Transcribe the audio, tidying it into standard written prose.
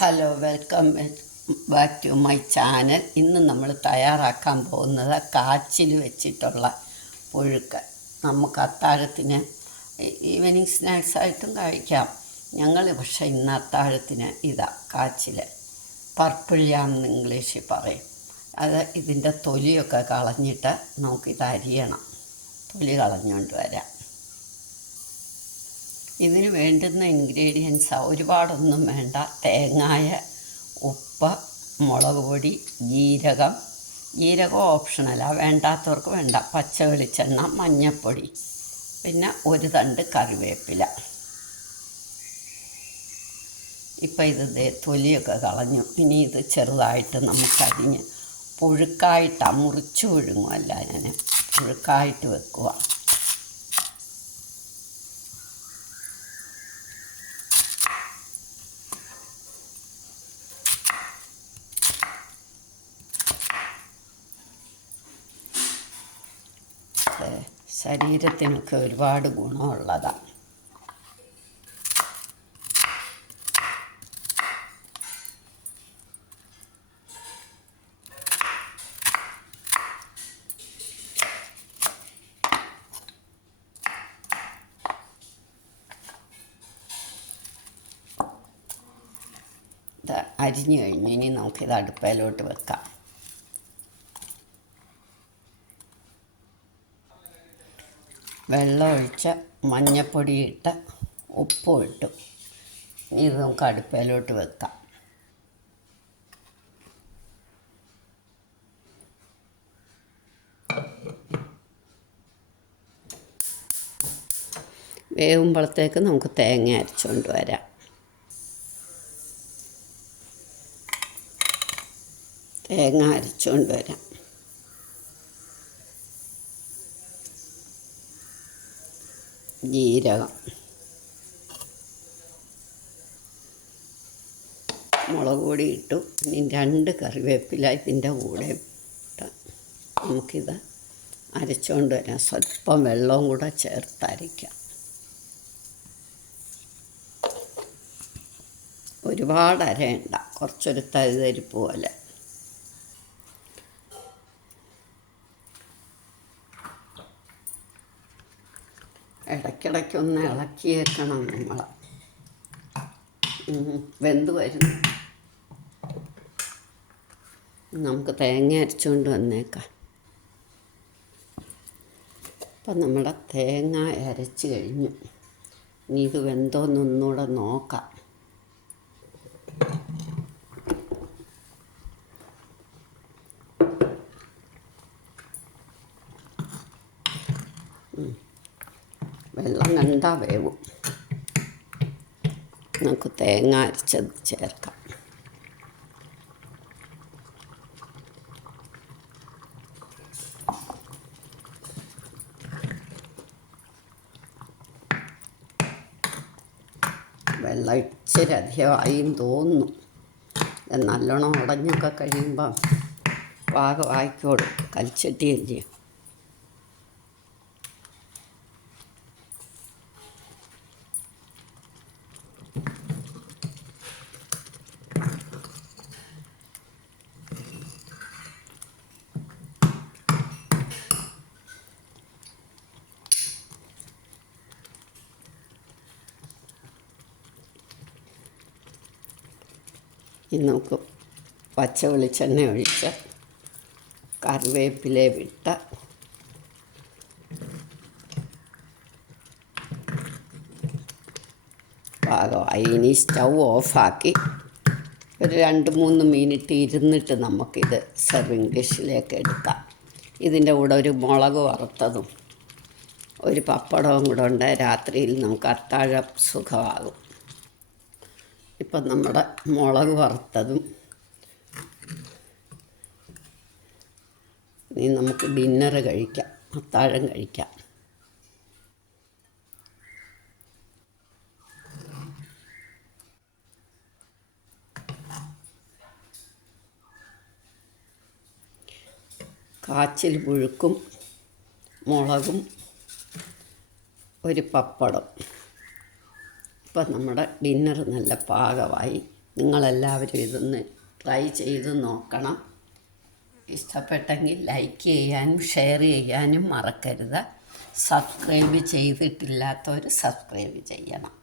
Hello, welcome back to my channel. ഇന്ന് നമ്മൾ തയ്യാറാക്കാൻ പോകുന്നത് കാച്ചിൽ വെച്ചിട്ടുള്ള പുഴുക്ക്. നമുക്ക് അത്താഴത്തിന് ഈവനിങ് സ്നാക്സായിട്ടും കഴിക്കാം. ഞങ്ങൾ പക്ഷേ ഇന്ന് അത്താഴത്തിന് കാച്ചിൽ, പർപ്പിൾ യാം എന്ന് ഇംഗ്ലീഷിൽ പറയും. ഇതിൻ്റെ തൊലിയൊക്കെ കളഞ്ഞിട്ട് നമുക്കിത് അരിയണം. തൊലി കളഞ്ഞുകൊണ്ട് വരാം. ഇതിന് വേണ്ടുന്ന ഇൻഗ്രീഡിയൻസ് ഒരുപാടൊന്നും വേണ്ട. തേങ്ങായ, ഉപ്പ്, മുളക് പൊടി, ജീരകം ഓപ്ഷണലാണ്, വേണ്ടാത്തവർക്ക് വേണ്ട. പച്ച വെളിച്ചെണ്ണ, മഞ്ഞൾപ്പൊടി, പിന്നെ ഒരു തണ്ട് കറിവേപ്പില. ഇപ്പം ഇത് തൊലിയൊക്കെ കളഞ്ഞു. ഇനി ഇത് ചെറുതായിട്ട് നമുക്കരിഞ്ഞ് പുഴുക്കായിട്ടാണ്, മുറിച്ച് പുഴുങ്ങുമല്ല, ഞാൻ പുഴുക്കായിട്ട് വെക്കുക. ശരീരത്തിനൊക്കെ ഒരുപാട് ഗുണമുള്ളതാണ്. ഇത് അരിഞ്ഞു കഴിഞ്ഞ് ഇനി നമുക്കിത് അടുപ്പയിലോട്ട് വെക്കാം. വെള്ളമൊഴിച്ച് മഞ്ഞൾപ്പൊടി ഇട്ട് ഉപ്പും ഇട്ടു. ഇത് നമുക്ക് അടുപ്പയിലോട്ട് വെക്കാം. വേവുമ്പോഴത്തേക്ക് നമുക്ക് തേങ്ങ അരച്ചുകൊണ്ട് വരാം. തേങ്ങ അരച്ചുകൊണ്ട് വരാം. ജീരകം, മുളക് പൊടി ഇട്ടു. ഇനി 2 കറിവേപ്പില ഇതിൻ്റെ കൂടെ ഇട്ട് നമുക്കിത് അരച്ചുകൊണ്ട് വരാം. സ്വല്പം വെള്ളവും കൂടെ ചേർത്ത് അരയ്ക്കാം. ഒരുപാട് അരയണ്ട, കുറച്ചൊരു തരിതരിപ്പ് പോലെ. ഇടയ്ക്കിടയ്ക്കൊന്ന് ഇളക്കിയേക്കണം നമ്മൾ. വെന്ത് വരുന്നു. നമുക്ക് തേങ്ങ അരച്ചുകൊണ്ട് വന്നേക്കാം. അപ്പം നമ്മുടെ തേങ്ങ അരച്ച് കഴിഞ്ഞു. ഇനി ഇത് വെന്തോന്നൊന്നുകൂടെ നോക്കാം. വെള്ളം കണ്ടാൽ വേവും. നമുക്ക് തേങ്ങ അരച്ചത് ചേർക്കാം. വെള്ളം ഇച്ചിരി അധികമായും തോന്നുന്നു. നല്ലോണം ഉടഞ്ഞൊക്കെ കഴിയുമ്പം പാകമായിക്കോളും. കൽച്ചട്ടിയല്ലേ. ഇനി നമുക്ക് പച്ച വെളിച്ചെണ്ണ ഒഴിച്ച് കറിവേപ്പില വിട്ട് പാകമായി. ഇനി സ്റ്റൗ ഓഫാക്കി ഒരു 2-3 മിനിറ്റ് ഇരുന്നിട്ട് നമുക്കിത് സെർവിങ് ഡിഷിലേക്ക് എടുക്കാം. ഇതിൻ്റെ കൂടെ ഒരു മുളക് വറുത്തതും ഒരു പപ്പടവും കൂടെ ഉണ്ട്. രാത്രിയിൽ നമുക്ക് അത്താഴം സുഖമാകും. ഇപ്പം നമ്മുടെ മുളക് വറുത്തതും ഇനി നമുക്ക് ഡിന്നർ കഴിക്കാം, അത്താഴം കഴിക്കാം. കാച്ചിൽ പുഴുക്കും മുളകും ഒരു പപ്പടം. ഇപ്പം നമ്മുടെ ഡിന്നർ നല്ല പാകമായി. നിങ്ങളെല്ലാവരും ഇതൊന്ന് ട്രൈ ചെയ്ത് നോക്കണം. ഇഷ്ടപ്പെട്ടെങ്കിൽ ലൈക്ക് ചെയ്യാനും ഷെയർ ചെയ്യാനും മറക്കരുത്. സബ്സ്ക്രൈബ് ചെയ്തിട്ടില്ലാത്തവർ സബ്സ്ക്രൈബ് ചെയ്യണം.